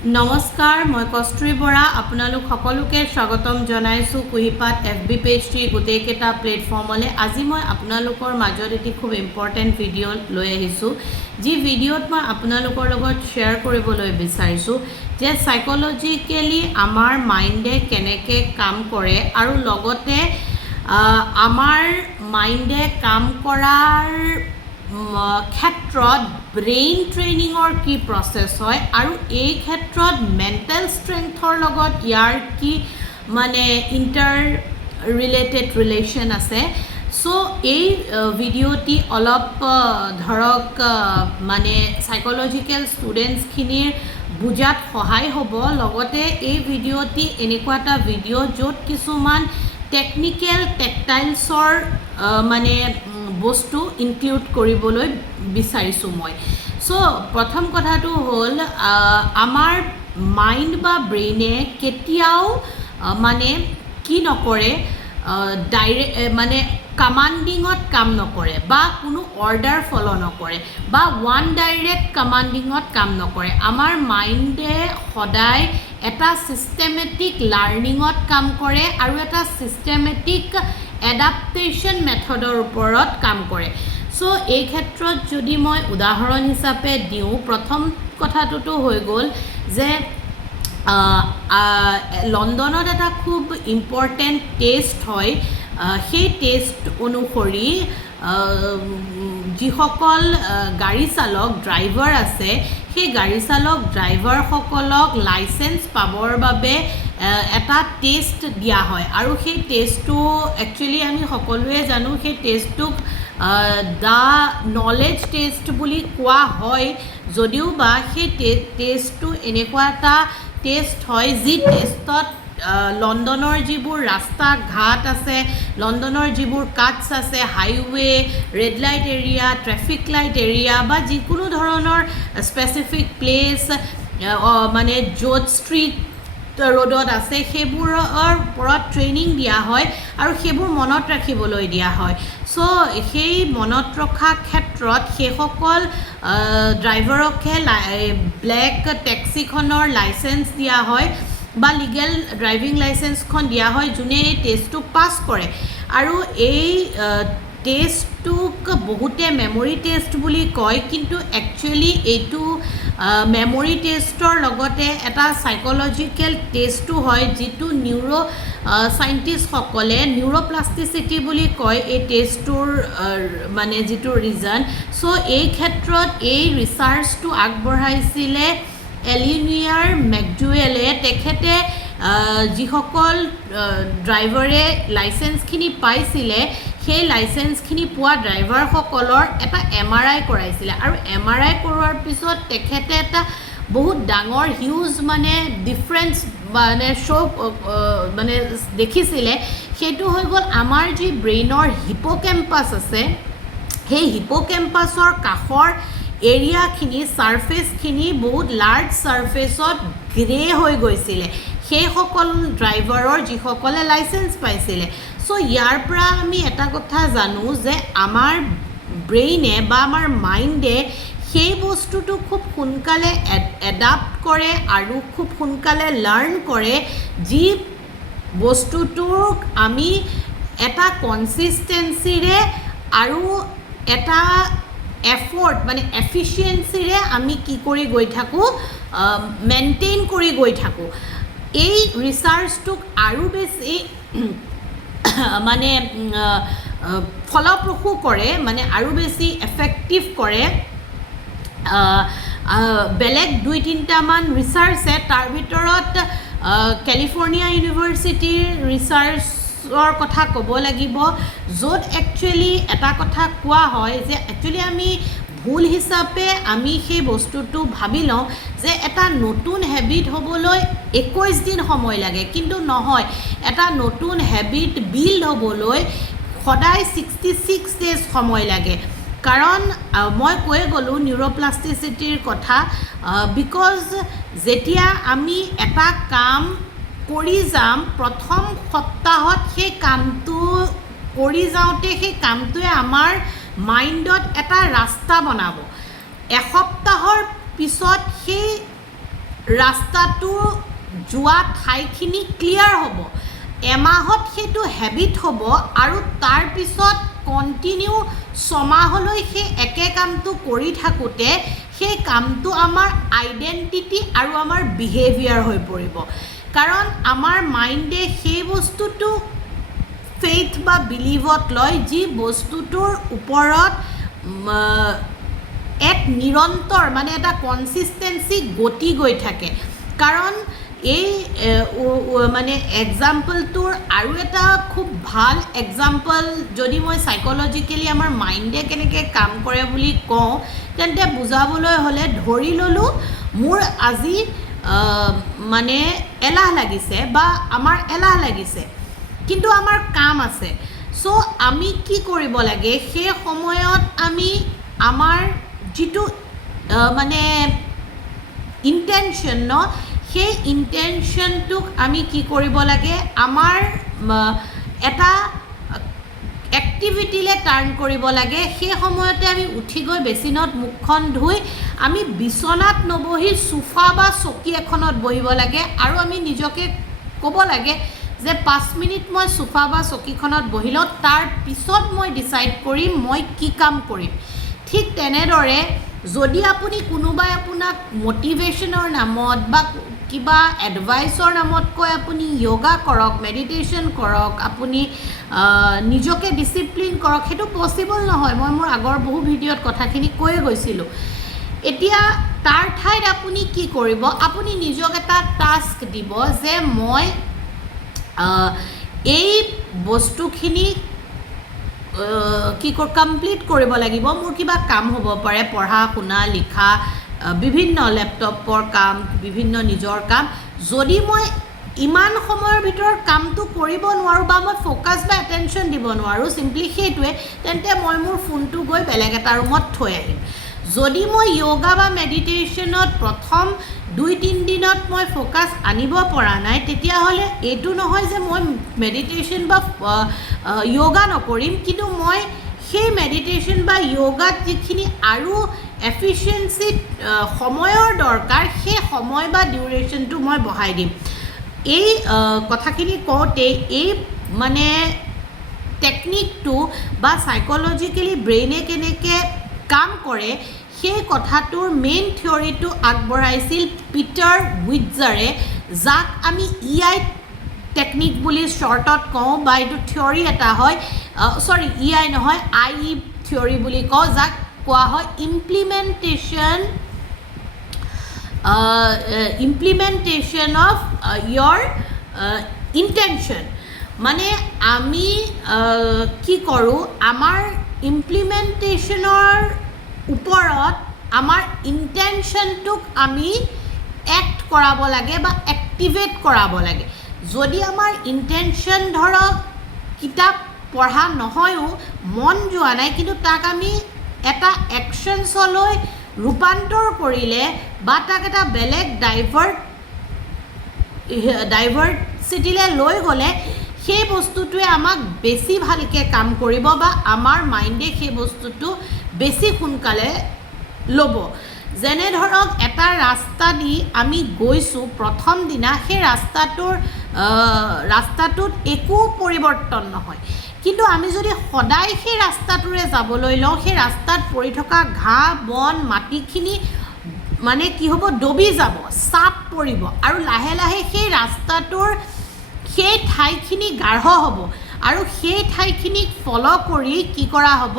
নমস্কাৰ, মই কস্তুৰী বৰা আপোনালোক সকলোকে স্বাগতম জনাইছোঁ কুহিপাত FB পেজটিৰ গোটেইকেইটা প্লেটফৰ্মলৈ। আজি মই আপোনালোকৰ মাজত এটি খুব ইম্পৰ্টেণ্ট ভিডিঅ' লৈ আহিছোঁ, যি ভিডিঅ'ত মই আপোনালোকৰ লগত শ্বেয়াৰ কৰিবলৈ বিচাৰিছোঁ যে সাইক'লজিকেলি আমাৰ মাইণ্ডে কেনেকৈ কাম কৰে আৰু লগতে আমাৰ মাইণ্ডে কাম কৰাৰ ক্ষেত্ৰত ব্ৰেইন ট্ৰেইনিঙৰ কি প্ৰচেছ হয় আৰু এই ক্ষেত্ৰত মেণ্টেল ষ্ট্ৰেংথৰ লগত ইয়াৰ কি মানে ৰিলেশ্যন আছে। চ' এই ভিডিঅ'টি অলপ ধৰক মানে সাইক'লজিকেল ষ্টুডেণ্টছখিনিৰ বুজাত সহায় হ'ব। লগতে এই ভিডিঅ'টি এনেকুৱা এটা ভিডিঅ' য'ত কিছুমান টেকনিকেল টেকটাইলছৰ মানে বস্তু ইনক্লুড কৰিবলৈ বিচাৰিছোঁ মই। চ' প্ৰথম কথাটো হ'ল আমাৰ মাইণ্ড বা ব্ৰেইনে কেতিয়াও মানে কি নকৰে, মানে কমাণ্ডিঙত কাম নকৰে বা কোনো অৰ্ডাৰ ফ'ল' নকৰে বা ওৱান ডাইৰেক্ট কমাণ্ডিঙত কাম নকৰে। আমাৰ মাইণ্ডে সদায় এটা ছিষ্টেমেটিক লাৰ্ণিঙত কাম কৰে আৰু এটা ছিষ্টেমেটিক এডাপ্টেশ্যন মেথডৰ ওপৰত কাম কৰে। চ' এই ক্ষেত্ৰত যদি মই উদাহৰণ হিচাপে দিওঁ, প্ৰথম কথাটোতো হৈ গ'ল যে লণ্ডনত এটা খুব ইম্পৰ্টেণ্ট টেষ্ট হয়। সেই টেষ্ট অনুসৰি যিসকল গাড়ী চালক ড্ৰাইভাৰ আছে, সেই গাড়ী চালক ড্ৰাইভাৰসকলক লাইচেঞ্চ পাবৰ বাবে এটা টেষ্ট দিয়া হয় আৰু সেই টেষ্টটো একচুৱেলি আমি সকলোৱে জানো, সেই টেষ্টটোক দ্য নলেজ টেষ্ট বুলি কোৱা হয় যদিও বা সেই টেষ্টটো এনেকুৱা এটা টেষ্ট হয় যি টেষ্টত লণ্ডনৰ যিবোৰ ৰাস্তা ঘাট আছে, লণ্ডনৰ যিবোৰ কাটছ আছে, highway, red light area, traffic light area বা যিকোনো ধৰণৰ স্পেচিফিক প্লেচ মানে য'ত ষ্ট্ৰীট ৰোডত আছে সেইবোৰৰ ওপৰত ট্ৰেইনিং দিয়া হয় আৰু সেইবোৰ মনত ৰাখিবলৈ দিয়া হয়। চ' সেই মনত ৰখাৰ ক্ষেত্ৰত সেইসকল ড্ৰাইভাৰকহে ব্লেক টেক্সিখনৰ লাইচেঞ্চ দিয়া হয় বা লিগেল ড্ৰাইভিং লাইচেঞ্চখন দিয়া হয়, যোনে এই টেষ্টটো পাছ কৰে। আৰু এই টেষ্টটোক বহুতে মেমৰি টেষ্ট বুলি কয়, কিন্তু একচুৱেলি এইটো মেমৰি টেষ্টৰ লগতে এটা সাইক'লজিকেল টেষ্টো হয়, যিটো চাইণ্টিষ্টসকলে নিউৰ'প্লাষ্টিচিটি বুলি কয় এই টেষ্টটোৰ মানে যিটো ৰিজন। চ' এই ক্ষেত্ৰত এই ৰিচাৰ্চটো আগবঢ়াইছিলে এলিনিয়াৰ মেকডুৱেলে। তেখেতে যিসকল ড্ৰাইভাৰে লাইচেঞ্চখিনি পাইছিলে সেই লাইচেঞ্চখিনি পোৱা ড্ৰাইভাৰসকলৰ এটা MRI কৰাইছিলে আৰু MRI কৰোৱাৰ পিছত তেখেতে এটা বহুত ডাঙৰ হিউজ মানে ডিফাৰেঞ্চ মানে মানে দেখিছিলে। সেইটো হৈ গ'ল আমাৰ যি ব্ৰেইনৰ হিপ'কেম্পাছ আছে, সেই হিপ'কেম্পাছৰ কাষৰ এৰিয়াখিনি ছাৰ্ফেচখিনি বহুত লাৰ্জ ছাৰ্ফেচত গ্ৰে হৈ গৈছিলে সেইসকল ড্ৰাইভাৰৰ যিসকলে লাইচেঞ্চ পাইছিলে। চ' ইয়াৰ পৰা আমি এটা কথা জানো যে আমাৰ ব্ৰেইনে বা আমাৰ মাইণ্ডে সেই বস্তুটো খুব সোনকালে এডাপ্ট কৰে আৰু খুব সোনকালে লাৰ্ণ কৰে, যি বস্তুটোক আমি এটা কনচিষ্টেঞ্চিৰে আৰু এটা এফৰ্ট মানে এফিচিয়েঞ্চিৰে আমি কি কৰি গৈ থাকোঁ, মেইনটেইন কৰি গৈ থাকোঁ। এই ৰিচাৰ্চটোক আৰু বেছি মানে ফলপ্ৰসূ কৰে, মানে আৰু বেছি এফেক্টিভ কৰে বেলেগ 2-3টামান ৰিচাৰ্চে। তাৰ ভিতৰত কেলিফৰ্ণিয়া ইউনিভাৰ্চিটিৰ ৰিচাৰ্চৰ কথা ক'ব লাগিব, য'ত একচুৱেলি এটা কথা কোৱা হয় যে একচুৱেলি আমি ভুল হিচাপে আমি সেই বস্তুটো ভাবি লওঁ যে এটা নতুন হেবিট হ'বলৈ 21 দিন সময় লাগে, কিন্তু নহয়, এটা নতুন হেবিট বিল্ড হ'বলৈ সদায় 66 ডেজ সময় লাগে। কাৰণ মই কৈ গ'লোঁ নিউৰ'প্লাষ্টিচিটিৰ কথা, বিকজ যেতিয়া আমি এটা কাম কৰি যাম প্ৰথম সপ্তাহত সেই কামটো কৰি যাওঁতে সেই কামটোৱে আমাৰ মাইণ্ডত এটা ৰাস্তা বনাব। এসপ্তাহৰ পিছত সেই ৰাস্তাটো যোৱা ঠাইখিনি ক্লিয়াৰ হ'ব এমাহত সেইটো হেবিট হ'ব আৰু তাৰ পিছত কণ্টিনিউ 6 মাহলৈ সেই একে কামটো কৰি থাকোঁতে সেই কামটো আমাৰ আইডেণ্টিটি আৰু আমাৰ বিহেভিয়াৰ হৈ পৰিব কাৰণ আমাৰ মাইণ্ডে সেই বস্তুটো ফেইথ বা বিলিভত লয় যি বস্তুটোৰ ওপৰত এক নিৰন্তৰ মানে এটা কনচিষ্টেঞ্চি গতি গৈ থাকে কাৰণ এই মানে এক্সাম্পলটোৰ আৰু এটা খুব ভাল এক্সাম্পল যদি মই সাইকোলজিকেলি আমাৰ মাইণ্ডে কেনেকৈ কাম কৰে বুলি কওঁ তেন্তে বুজাবলৈ হ'লে ধৰি ল'লোঁ মোৰ আজি মানে এলাহ লাগিছে বা আমাৰ এলাহ লাগিছে কিন্তু আমাৰ কাম আছে চ' আমি কি কৰিব লাগে সেই সময়ত আমি আমাৰ যিটো মানে ইণ্টেনশ্যন ন সেই ইণ্টেনশ্যনটোক আমি কি কৰিব লাগে আমাৰ এটা এক্টিভিটিলৈ টাৰ্ণ কৰিব লাগে সেই সময়তে আমি উঠি গৈ বেচিনত মুখখন ধুই আমি বিচনাত নবহি সোফা বা চকী এখনত বহিব লাগে আৰু আমি নিজকে ক'ব লাগে যে 5 মিনিট মই সোফা বা চকীখনত বহিলোঁ তাৰ পিছত মই ডিচাইড কৰিম মই কি কাম কৰিম ঠিক তেনেদৰে যদি আপুনি কোনোবাই আপোনাক মটিভেশ্যনৰ নামত বা কিবা এডভাইচৰ নামত কয় আপুনি য়োগা কৰক মেডিটেশ্যন কৰক আপুনি নিজকে ডিচিপ্লিন কৰক সেইটো পচিবল নহয় মই মোৰ আগৰ বহু ভিডিঅ'ত কথাখিনি কৈ গৈছিলোঁ এতিয়া তাৰ ঠাইত আপুনি কি কৰিব আপুনি নিজক এটা টাস্ক দিব যে মই এই বস্তুখিনি কি কমপ্লিট কৰিব লাগিব মোৰ কিবা কাম হ'ব পাৰে পঢ়া শুনা লিখা বিভিন্ন লেপটপৰ কাম বিভিন্ন নিজৰ কাম যদি মই ইমান সময়ৰ ভিতৰত কামটো কৰিব নোৱাৰোঁ বা মই ফ'কাছ বা এটেনশ্যন দিব নোৱাৰোঁ চিম্পলি সেইটোৱে তেন্তে মই মোৰ ফোনটো গৈ বেলেগ এটা ৰুমত থৈ আহিম যদি মই য়োগা বা মেডিটেশ্যনত প্ৰথম 2-3 দিনত মই ফ'কাছ আনিব পৰা নাই তেতিয়াহ'লে এইটো নহয় যে মই মেডিটেশ্যন বা য়োগা নকৰিম কিন্তু মই সেই মেডিটেশ্যন বা য়োগাত যিখিনি আৰু এফিচিয়েঞ্চিত সময়ৰ দৰকাৰ সেই সময় বা ডিউৰেশ্যনটো মই বঢ়াই দিম এই কথাখিনি কওঁতে এই মানে টেকনিকটো বা সাইকোলজিকেলি ব্ৰেইনে কেনেকৈ কাম কৰে সেই কথাটোৰ মেইন থিয়ৰিটো আগবঢ়াইছিল পিটাৰ উইটজাৰে যাক আমি EI টেকনিক বুলি শ্বৰ্টত কওঁ বা এইটো থিয়ৰি এটা হয় EI নহয় IE থিয়ৰি বুলি কওঁ যাক কোৱা হয় ইমপ্লিমেণ্টেশ্যন অফ ইয়ৰ ইণ্টেনশ্যন মানে আমি কি কৰোঁ আমাৰ ইমপ্লিমেণ্টেশ্যনৰ ওপৰত আমাৰ ইণ্টেনশ্যনটোক আমি এক্ট কৰাব লাগে বা এক্টিভেট কৰাব লাগে যদি আমাৰ ইণ্টেনশ্যন ধৰক কিতাপ পঢ়া নহয়ও মন যোৱা নাই কিন্তু তাক আমি এটা একশ্যনছলৈ ৰূপান্তৰ কৰিলে বা তাক এটা বেলেগ ডাইভাৰ্চিটিলৈ লৈ গ'লে সেই বস্তুটোৱে আমাক বেছি ভালকৈ কাম কৰিব বা আমাৰ মাইণ্ডে সেই বস্তুটো বেছি সোনকালে ল'ব যেনে ধৰক এটা ৰাস্তা দি আমি গৈছোঁ প্ৰথম দিনা সেই ৰাস্তাটোত একো পৰিৱৰ্তন নহয় কিন্তু আমি যদি সদায় সেই ৰাস্তাটোৰে যাবলৈ লওঁ সেই ৰাস্তাত পৰি থকা ঘাঁহ বন মাটিখিনি মানে কি হ'ব ডবি যাব চাপ পৰিব আৰু লাহে লাহে সেই ৰাস্তাটোৰ সেই ঠাইখিনি গাঢ় হ'ব আৰু সেই ঠাইখিনিক ফ'ল' কৰি কি কৰা হ'ব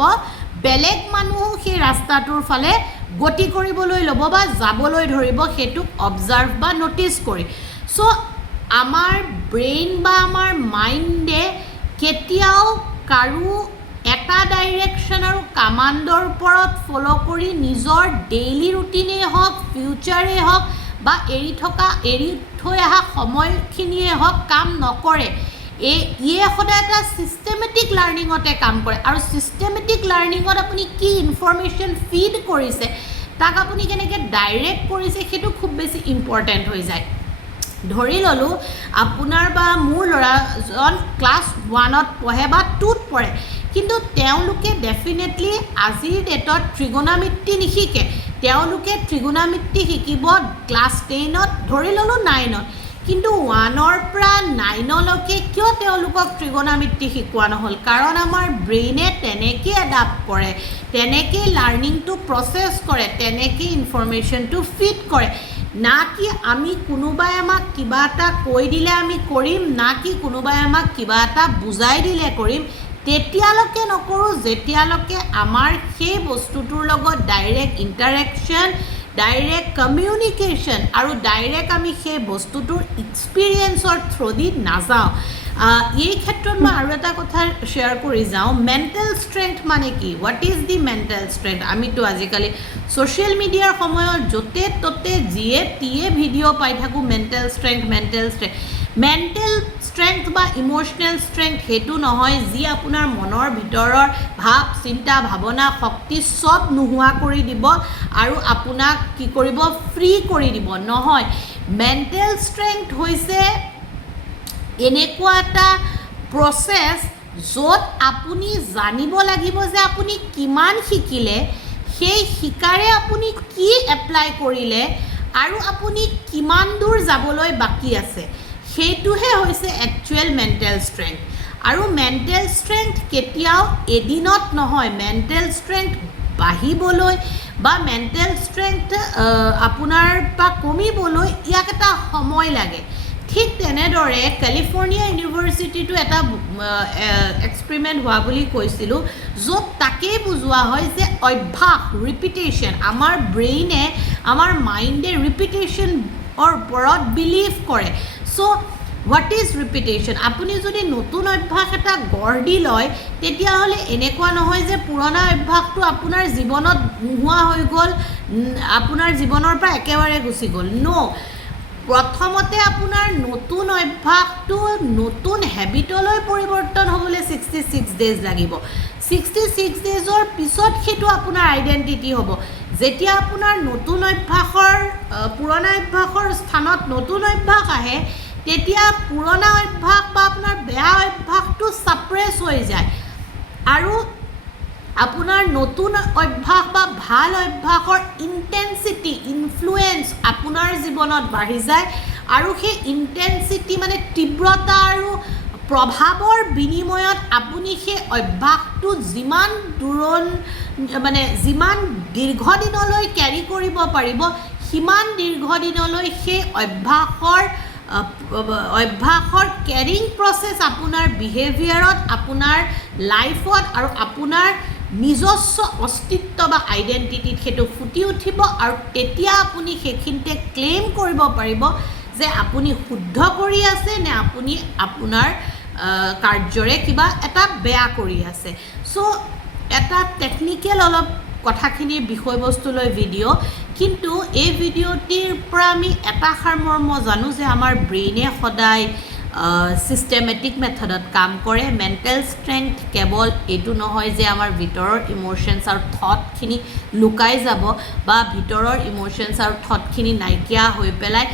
বেলেগ মানুহো সেই ৰাস্তাটোৰ ফালে গতি কৰিবলৈ ল'ব বা যাবলৈ ধৰিব সেইটোক অবজাৰ্ভ বা ন'টিছ কৰি চ' আমাৰ ব্ৰেইন বা আমাৰ মাইণ্ডে কেতিয়াও কাৰো এটা ডাইৰেকশ্যন আৰু কামাণ্ডৰ ওপৰত ফ'ল' কৰি নিজৰ ডেইলি ৰুটিনেই হওক ফিউচাৰেই হওক বা এৰি থৈ অহা সময়খিনিয়ে হওক কাম নকৰে ইয়ে সদায় এটা ছিষ্টেমেটিক লাৰ্ণিঙতে কাম কৰে আৰু ছিষ্টেমেটিক লাৰ্ণিঙত আপুনি কি ইনফৰমেশ্যন ফিড কৰিছে তাক আপুনি কেনেকৈ ডাইৰেক্ট কৰিছে সেইটো খুব বেছি ইম্পৰ্টেণ্ট হৈ যায় ধৰি ল'লোঁ আপোনাৰ বা মোৰ ল'ৰাজন ক্লাছ 1ত পঢ়ে বা 2ত পঢ়ে কিন্তু তেওঁলোকে ডেফিনেটলি আজিৰ ডেটত ত্ৰিগোণমিতি নিশিকে তেওঁলোকে ত্ৰিগোণমিতি শিকিব ক্লাছ 10ত ধৰি ল'লোঁ 9ত কিন্তু 1ৰ পৰা 9লৈকে কিয় তেওঁলোকক ত্ৰিগোণমিতি শিকোৱা নহ'ল কাৰণ আমাৰ ব্ৰেইনে তেনেকৈ এডাপ্ট কৰে তেনেকৈ লাৰ্ণিংটো প্ৰচেছ কৰে তেনেকৈ ইনফৰমেশ্যনটো ফিট কৰে না কি আমি কোনোবাই আমাক কিবা এটা কৈ দিলে আমি কৰিম না কি কোনোবাই আমাক কিবা এটা বুজাই দিলে কৰিম তেতিয়ালৈকে নকৰোঁ যেতিয়ালৈকে আমাৰ সেই বস্তুটোৰ লগত ডাইৰেক্ট ইণ্টাৰেকশ্যন ডাইৰেক্ট কমিউনিকেশ্যন আৰু ডাইৰেক্ট আমি সেই বস্তুটোৰ এক্সপিৰিয়েঞ্চৰ থ্ৰুদি নাযাওঁ এই ক্ষেত্ৰত মই আৰু এটা কথা শ্বেয়াৰ কৰি যাওঁ মেণ্টেল ষ্ট্ৰেংথ মানে কি what is the mental strength আমিতো আজিকালি ছ'চিয়েল মিডিয়াৰ সময়ত য'তে ত'তে যিয়ে তিয়ে ভিডিঅ' পাই থাকোঁ মেণ্টেল ষ্ট্ৰেংথ মেণ্টেল ষ্ট্ৰেংথ বা ইম'চনেল ষ্ট্ৰেংথ সেইটো নহয় যি আপোনাৰ মনৰ ভিতৰৰ ভাৱ চিন্তা ভাৱনা শক্তি চব নোহোৱা কৰি দিব আৰু আপোনাক কি কৰিব ফ্ৰী কৰি দিব নহয় মেণ্টেল ষ্ট্ৰেংথ হৈছে এনেকুৱা এটা প্ৰচেছ য'ত আপুনি জানিব লাগিব যে আপুনি কিমান শিকিলে সেই শিকাৰে আপুনি কি এপ্লাই কৰিলে আৰু আপুনি কিমান দূৰ যাবলৈ বাকী আছে সেইটোহে হৈছে একচুৱেল মেণ্টেল ষ্ট্ৰেংথ আৰু মেণ্টেল ষ্ট্ৰেংথ কেতিয়াও এদিনত নহয় মেণ্টেল ষ্ট্ৰেংথ বাঢ়িবলৈ বা মেণ্টেল ষ্ট্ৰেংথ আপোনাৰ পৰা কমিবলৈ ইয়াক এটা সময় লাগে ঠিক তেনেদৰে কেলিফৰ্ণিয়া ইউনিভাৰ্চিটিটো এটা এক্সপেৰিমেণ্ট হোৱা বুলি কৈছিলোঁ য'ত তাকেই বুজোৱা হয় যে অভ্যাস ৰিপিটেশ্যন আমাৰ ব্ৰেইনে আমাৰ মাইণ্ডে ৰিপিটেশ্যনৰ ওপৰত বিলিভ কৰে চ' হোৱাট ইজ ৰিপিটেশ্যন আপুনি যদি নতুন অভ্যাস এটা গঢ় দি লয় তেতিয়াহ'লে এনেকুৱা নহয় যে পুৰণা অভ্যাসটো আপোনাৰ জীৱনত নোহোৱা হৈ গ'ল আপোনাৰ জীৱনৰ পৰা একেবাৰে গুচি গ'ল প্ৰথমতে আপোনাৰ নতুন অভ্যাসটো নতুন হেবিটলৈ পৰিৱৰ্তন হ'বলৈ 66 ডেজ লাগিব 66 ডেজৰ পিছত সেইটো আপোনাৰ আইডেণ্টিটি হ'ব যেতিয়া আপোনাৰ নতুন অভ্যাসৰ পুৰণা অভ্যাসৰ স্থানত নতুন অভ্যাস আহে তেতিয়া পুৰণা অভ্যাস বা আপোনাৰ বেয়া অভ্যাসটো ছাপ্ৰেছ হৈ যায় আৰু আপোনাৰ নতুন অভ্যাস বা ভাল অভ্যাসৰ ইণ্টেনচিটি ইনফ্লুৱেঞ্চ আপোনাৰ জীৱনত বাঢ়ি যায় আৰু সেই ইণ্টেনচিটি মানে তীব্ৰতা আৰু প্ৰভাৱৰ বিনিময়ত আপুনি সেই অভ্যাসটো যিমান যিমান দীৰ্ঘদিনলৈ কেৰি কৰিব পাৰিব সিমান দীৰ্ঘদিনলৈ সেই অভ্যাসৰ কেৰিং প্ৰচেছ আপোনাৰ বিহেভিয়াৰত আপোনাৰ লাইফত আৰু আপোনাৰ নিজস্ব অস্তিত্ব বা আইডেণ্টিটিত সেইটো ফুটি উঠিব আৰু তেতিয়া আপুনি সেইখিনিতে ক্লেইম কৰিব পাৰিব যে আপুনি শুদ্ধ কৰি আছে নে আপুনি আপোনাৰ কাৰ্যৰে কিবা এটা বেয়া কৰি আছে চ' এটা টেকনিকেল অলপ কথাখিনিৰ বিষয়বস্তুলৈ ভিডিঅ' কিন্তু এই ভিডিঅ'টিৰ পৰা আমি এটা সাৰমৰ্ম জানো যে আমাৰ ব্ৰেইনে সদায় চিষ্টেমেটিক মেথডত কাম কৰে মেণ্টেল ষ্ট্ৰেংথ কেৱল এইটো নহয় যে আমাৰ ভিতৰৰ ইম'শ্যনছ আৰু থটখিনি লুকাই যাব বা ভিতৰৰ ইম'শ্যনছ আৰু থটখিনি নাইকিয়া হৈ পেলাই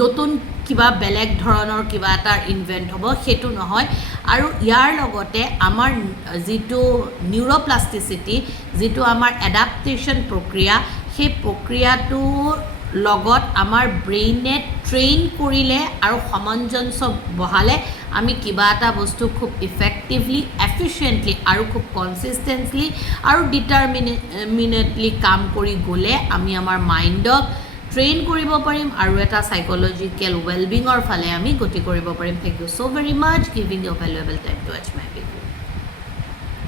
নতুন কিবা বেলেগ ধৰণৰ কিবা এটা ইনভেণ্ট হ'ব সেইটো নহয় আৰু ইয়াৰ লগতে আমাৰ যিটো নিউৰ'প্লাষ্টিচিটি যিটো আমাৰ এডাপ্টেশ্যন প্ৰক্ৰিয়া সেই প্ৰক্ৰিয়াটোৰ লগত আমাৰ ব্ৰেইনে ট্ৰেইন কৰিলে আৰু সামঞ্জস্য বঢ়ালে আমি কিবা এটা বস্তু খুব ইফেক্টিভলি এফিচিয়েণ্টলি আৰু খুব কনচিষ্টেণ্টলি আৰু ডিটাৰমিনেটলি কাম কৰি গ'লে আমি আমাৰ মাইণ্ডক ট্ৰেইন কৰিব পাৰিম আৰু এটা সাইকোলজিকেল ৱেলবিঙৰ ফালে আমি গতি কৰিব পাৰিম thank you so very much giving your valuable time to watch my video